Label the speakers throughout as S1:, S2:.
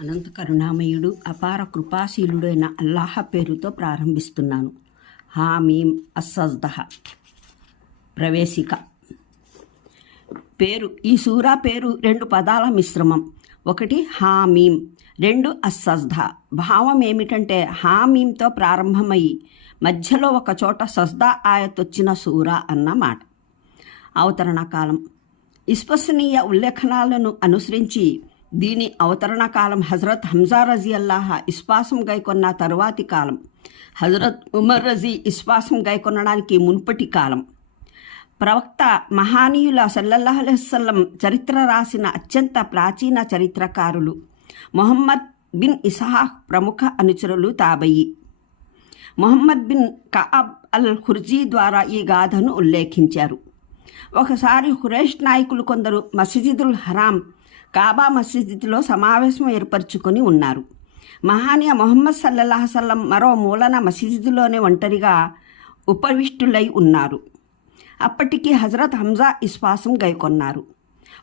S1: అనంత కరుణామయుడు అపార కృపాశీలుడైన అల్లాహ పేరుతో ప్రారంభిస్తున్నాను. హామీం అస్సజ్దహ. ప్రవేశిక. పేరు ఈ సూరా పేరు రెండు పదాల మిశ్రమం. ఒకటి హామీం రెండు అస్సజ్ద భావం ఏమిటంటే హామీంతో ప్రారంభమై మధ్యలో ఒక చోట సజ్దా ఆయతొచ్చిన సూరా అన్నమాట అవతరణ కాలం విశ్వసనీయ ఉల్లేఖనాలను అనుసరించి దీని అవతరణ కాలం హజరత్ హంజా రజీ అల్లాహ ఇస్పాసం గైకొన్న తరువాతి కాలం. హజరత్ ఉమర్ రజీ ఇస్పాసం గైకొనడానికి మున్పటి కాలం. ప్రవక్త మహానీయుల సల్లల్లాహు చరిత్ర రాసిన అత్యంత ప్రాచీన చరిత్రకారులు మొహమ్మద్ బిన్ ఇసహాక్ ప్రముఖ అనుచరులు తాబయి. మొహమ్మద్ బిన్ కఅబ్ అల్ ఖుర్జీ ద్వారా ఈ గాథను ఉల్లేఖించారు. ఒకసారి హురేష్ నాయకులు కొందరు మసీదుల్ హరాం కాబా మసీదులో సమావేశం ఏర్పరచుకొని ఉన్నారు. మహానీయ మొహమ్మద్ సల్లల్లాహసల్లం మరో మూలన మసీదులోనే ఒంటరిగా ఉపవిష్టులై ఉన్నారు. అప్పటికి హజరత్ హంజా ఇస్వాసం గైకొన్నారు.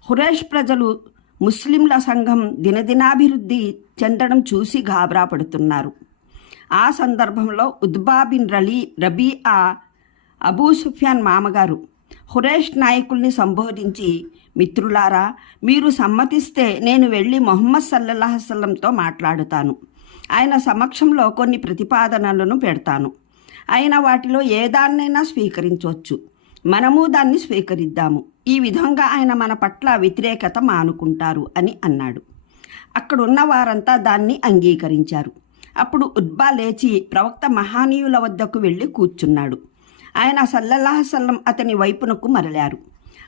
S1: హురేష్ ప్రజలు ముస్లింల సంఘం దినదినాభివృద్ధి చెందడం చూసి గాబరా పడుతున్నారు ఆ సందర్భంలో ఉద్బా బిన్ రలీ రబీఆ అబూ సుఫియాన్ మామగారు హురేష్ నాయకుల్ని సంబోధించి మిత్రులారా మీరు సమ్మతిస్తే నేను వెళ్ళి మొహమ్మద్ సల్లల్లాహు మాట్లాడుతాను. ఆయన సమక్షంలో కొన్ని ప్రతిపాదనలను పెడతాను. ఆయన వాటిలో ఏ దాన్నైనా స్వీకరించవచ్చు మనము దాన్ని స్వీకరిద్దాము. ఈ విధంగా ఆయన మన పట్ల వ్యతిరేకత మానుకుంటారు అని అన్నాడు. అక్కడున్న వారంతా దాన్ని అంగీకరించారు. అప్పుడు ఉద్బా లేచి ప్రవక్త మహానీయుల వద్దకు వెళ్ళి కూర్చున్నాడు. ఆయన సల్లల్లాహసల్లం అతని వైపునకు మరలారు.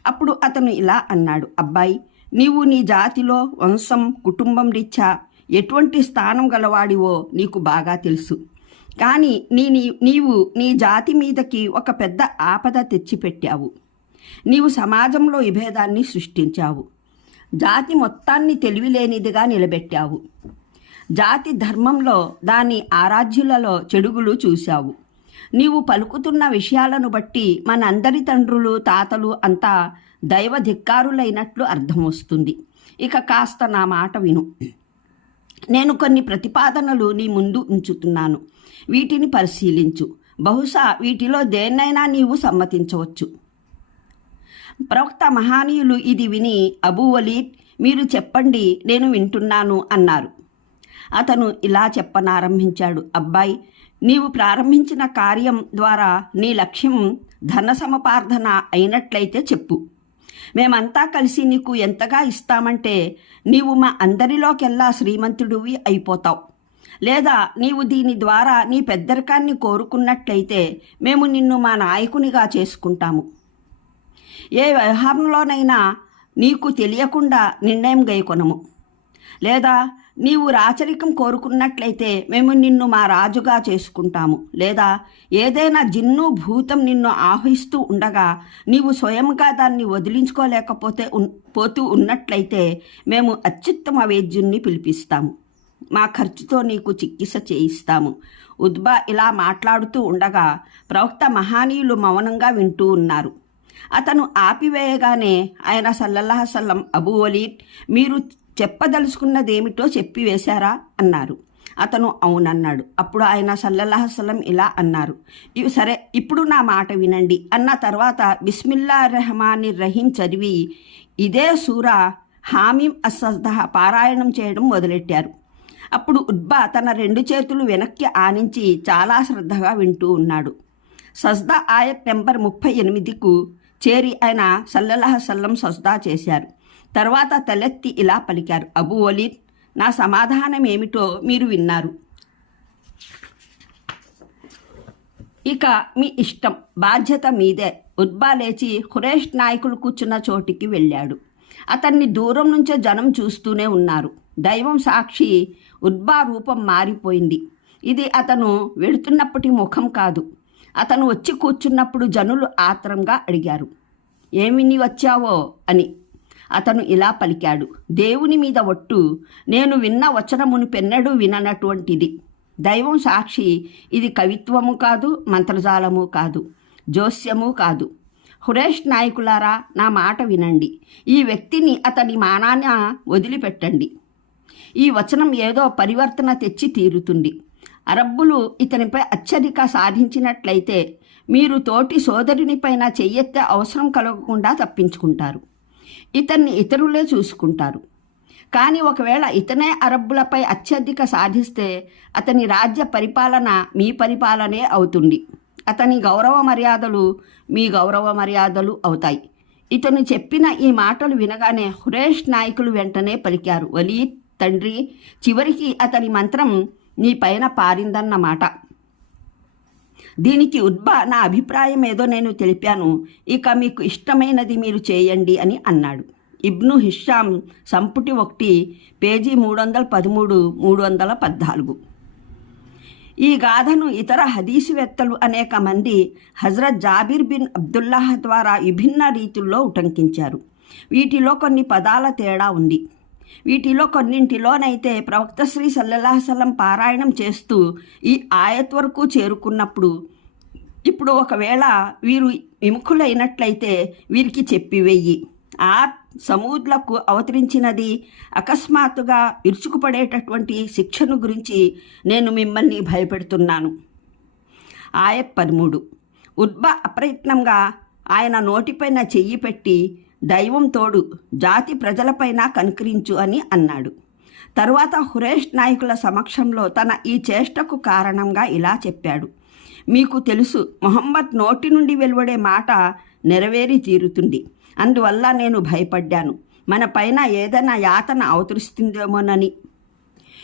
S1: అప్పుడు అతను ఇలా అన్నాడు అబ్బాయి నీవు నీ జాతిలో వంశం కుటుంబం రీత్యా ఎటువంటి స్థానం గలవాడివో నీకు బాగా తెలుసు. కానీ నీ నీ- నీవు నీ జాతి మీదకి ఒక పెద్ద ఆపద తెచ్చిపెట్టావు. నీవు సమాజంలో విభేదాన్ని సృష్టించావు. జాతి మొత్తాన్ని తెలివిలేనిదిగా నిలబెట్టావు. జాతి ధర్మంలో దాని ఆరాధ్యులలో చెడుగులు చూశావు. నీవు పలుకుతున్న విషయాలను బట్టి మనందరి తండ్రులు తాతలు అంతా దైవ ధిక్కారులైనట్లు అర్థమొస్తుంది. ఇక కాస్త నా మాట విను. నేను కొన్ని ప్రతిపాదనలు నీ ముందు ఉంచుతున్నాను. వీటిని పరిశీలించు. బహుశా వీటిలో దేన్నైనా నీవు సమ్మతించవచ్చు. ప్రవక్త మహానీయులు ఇది విని అబూ వలీద్ మీరు చెప్పండి నేను వింటున్నాను అన్నారు. అతను ఇలా చెప్పనారంభించాడు. అబ్బాయి నీవు ప్రారంభించిన కార్యం ద్వారా నీ లక్ష్యం ధన సమపార్థన అయినట్లయితే చెప్పు. మేమంతా కలిసి నీకు ఎంతగా ఇస్తామంటే నీవు మా అందరిలోకెల్లా శ్రీమంతుడివి అయిపోతావు. లేదా నీవు దీని ద్వారా నీ పెద్దరికాన్ని కోరుకున్నట్లయితే మేము నిన్ను మా నాయకునిగా చేసుకుంటాము. ఏ వ్యవహారంలోనైనా నీకు తెలియకుండా నిర్ణయం గైకొనము. లేదా నీవు రాచరికం కోరుకున్నట్లయితే మేము నిన్ను మా రాజుగా చేసుకుంటాము. లేదా ఏదైనా జిన్ను భూతం నిన్ను ఆహ్వానిస్తూ ఉండగా నీవు స్వయంగా దాన్ని వదిలించుకోలేకపోతే పోతూ ఉన్నట్లయితే మేము అత్యుత్తమ వైద్యుణ్ణి పిలిపిస్తాము. మా ఖర్చుతో నీకు చికిత్స చేయిస్తాము. ఉద్బా ఇలా మాట్లాడుతూ ఉండగా ప్రవక్త మహానీయులు మౌనంగా వింటూ ఉన్నారు. అతను ఆపివేయగానే ఆయన సల్లల్లాహసల్లం అబూ వలీద్ మీరు చెప్పదలుచుకున్నదేమిటో చెప్పి వేశారా అన్నారు. అతను అవునన్నాడు. అప్పుడు ఆయన సల్లల్లాహసలం ఇలా అన్నారు. ఇవి సరే ఇప్పుడు నా మాట వినండి. అన్న తర్వాత బిస్మిల్లా రెహమాని రహీం చదివి ఇదే సూర హామీం అసద్దహ పారాయణం చేయడం మొదలెట్టారు. అప్పుడు ఉద్బా తన రెండు చేతులు వెనక్కి ఆనించి చాలా శ్రద్ధగా వింటూ ఉన్నాడు. సజ్దా ఆయత్ నెంబర్ ముప్పై ఎనిమిదికు చేరి ఆయన సల్లల్లాహ సల్లం సజ్దా చేశారు. తర్వాత తలెత్తి ఇలా పలికారు అబు వలీద్ నా సమాధానం ఏమిటో మీరు విన్నారు. ఇక మీ ఇష్టం బాధ్యత మీదే. ఉద్బా లేచి ఖురేష్ నాయకులు కూర్చున్న చోటికి వెళ్ళాడు. అతన్ని దూరం నుంచే జనం చూస్తూనే ఉన్నారు. దైవం సాక్షి ఉద్బా రూపం మారిపోయింది. ఇది అతను వెళుతున్నప్పటి ముఖం కాదు. అతను వచ్చి కూర్చున్నప్పుడు జనులు ఆత్రంగా అడిగారు ఏమిని వచ్చావో? అని. అతను ఇలా పలికాడు దేవుని మీద ఒట్టు నేను విన్న వచనమును పెన్నడు విననటువంటిది. దైవం సాక్షి ఇది కవిత్వము కాదు మంత్రజాలము కాదు జోస్యము కాదు. హురేష్ నాయకులారా నా మాట వినండి. ఈ వ్యక్తిని అతని మానాన వదిలిపెట్టండి. ఈ వచనం ఏదో పరివర్తన తెచ్చి తీరుతుంది. అరబ్బులు ఇతనిపై అత్యధిక సాధించినట్లయితే మీరు తోటి సోదరునిపైన చెయ్యెత్తే అవసరం కలగకుండా తప్పించుకుంటారు. ఇతన్ని ఇతరులే చూసుకుంటారు. కానీ ఒకవేళ ఇతనే అరబ్బులపై అత్యధిక సాధిస్తే అతని రాజ్య పరిపాలన మీ పరిపాలనే అవుతుంది. అతని గౌరవ మర్యాదలు మీ గౌరవ మర్యాదలు అవుతాయి. ఇతను చెప్పిన ఈ మాటలు వినగానే హురేష్ నాయకులు వెంటనే పలికారు. వలీ తండ్రి చివరికి అతని మంత్రం నీ పైన పారిందన్నమాట. దీనికి ఉద్భా నా అభిప్రాయం ఏదో నేను తెలిపాను. ఇక మీకు ఇష్టమైనది మీరు చేయండి అని అన్నాడు. ఇబ్ను హిషాం సంపుటి ఒకటి పేజీ మూడు వందల పదమూడు మూడు వందల పద్నాలుగు ఈ గాథను ఇతర హదీసువేత్తలు అనేక మంది హజరత్ జాబిర్ బిన్ అబ్దుల్లాహ్ ద్వారా విభిన్న రీతుల్లో ఉటంకించారు. వీటిలో కొన్ని పదాల తేడా ఉంది. వీటిలో కొన్నింటిలోనైతే ప్రవక్త శ్రీ సల్లల్లాహసలం పారాయణం చేస్తూ ఈ ఆయత్ వరకు చేరుకున్నప్పుడు ఇప్పుడు ఒకవేళ వీరు విముఖులైనట్లయితే వీరికి చెప్పివెయ్యి ఆ సమూద్లకు అవతరించినది అకస్మాత్తుగా ఇరుచుకుపడేటటువంటి శిక్షను గురించి నేను మిమ్మల్ని భయపెడుతున్నాను. ఆయత్ పదమూడు. ఉద్భ అప్రయత్నంగా ఆయన నోటిపైన చెయ్యి పెట్టి దైవం తోడు జాతి ప్రజలపైన కనుకరించు అని అన్నాడు. తరువాత హురేష్ నాయకుల సమక్షంలో తన ఈ చేష్టకు కారణంగా ఇలా చెప్పాడు. మీకు తెలుసు మొహమ్మద్ నోటి నుండి వెలువడే మాట నెరవేరి తీరుతుంది. అందువల్ల నేను భయపడ్డాను. మన పైన ఏదైనా యాతన అవతరిస్తుందేమోనని.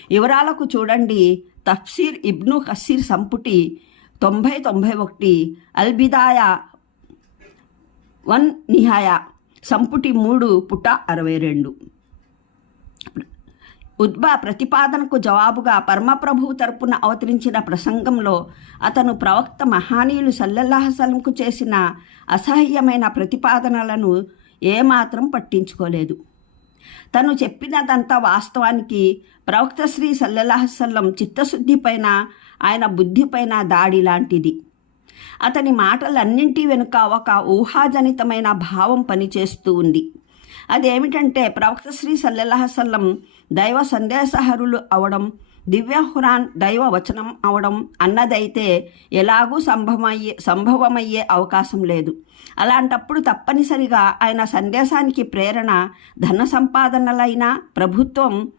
S1: వివరాలకు చూడండి. తఫ్సీర్ ఇబ్ను కసీర్ సంపుటి తొంభై తొంభై ఒకటి అల్బిదాయా వన్ నిహాయా. సంపుటి మూడు పుట అరవై రెండు. ఉద్భ ప్రతిపాదనకు జవాబుగా పరమప్రభువు తరపున అవతరించిన ప్రసంగంలో అతను ప్రవక్త మహానీయులు సల్లల్లాహసలంకు చేసిన అసహ్యమైన ప్రతిపాదనలను ఏమాత్రం పట్టించుకోలేదు. తను చెప్పినదంతా వాస్తవానికి ప్రవక్త శ్రీ సల్లల్లాహసల్లం చిత్తశుద్ధిపైన ఆయన బుద్ధిపైన దాడి లాంటిది. అతని మాటలన్నింటి వెనుక ఒక ఊహాజనితమైన భావం పనిచేస్తూ ఉంది. అదేమిటంటే ప్రవక్త శ్రీ సల్లెల్లాహసల్లం దైవ సందేశహరులు అవడం దివ్యహురాన్ దైవ వచనం అవడం అన్నదైతే ఎలాగూ సంభవమయ్యే సంభవమయ్యే అవకాశం లేదు. అలాంటప్పుడు తప్పనిసరిగా ఆయన సందేశానికి ప్రేరణ ధన సంపాదనలైనా ప్రభుత్వం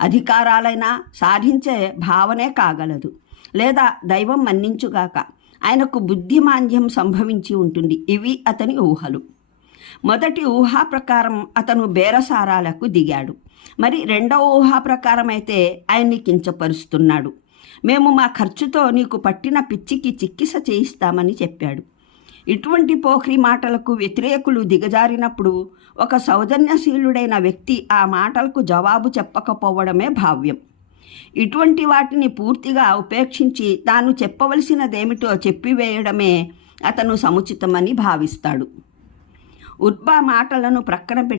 S1: అధికారాలైనా సాధించే భావనే కాగలదు. లేదా దైవం మన్నించుగాక. ఆయనకు బుద్ధిమాంద్యం సంభవించి ఉంటుంది. ఇవి అతని ఊహలు. మొదటి ఊహా ప్రకారం అతను బేరసారాలకు దిగాడు. మరి రెండవ ఊహా ప్రకారం అయితే ఆయన్ని కించపరుస్తున్నాడు. మేము మా ఖర్చుతో నీకు పట్టిన పిచ్చికి చికిత్స చేయిస్తామని చెప్పాడు. ఇటువంటి పోఖ్రి మాటలకు వ్యతిరేకులు దిగజారినప్పుడు ఒక సౌజన్యశీలుడైన వ్యక్తి ఆ మాటలకు జవాబు చెప్పకపోవడమే భావ్యం. ఇటువంటి వాటిని పూర్తిగా ఉపేక్షించి తాను చెప్పవలసినదేమిటో చెప్పివేయడమే అతను సముచితమని భావిస్తాడు. ఉద్బా మాటలను ప్రక్కన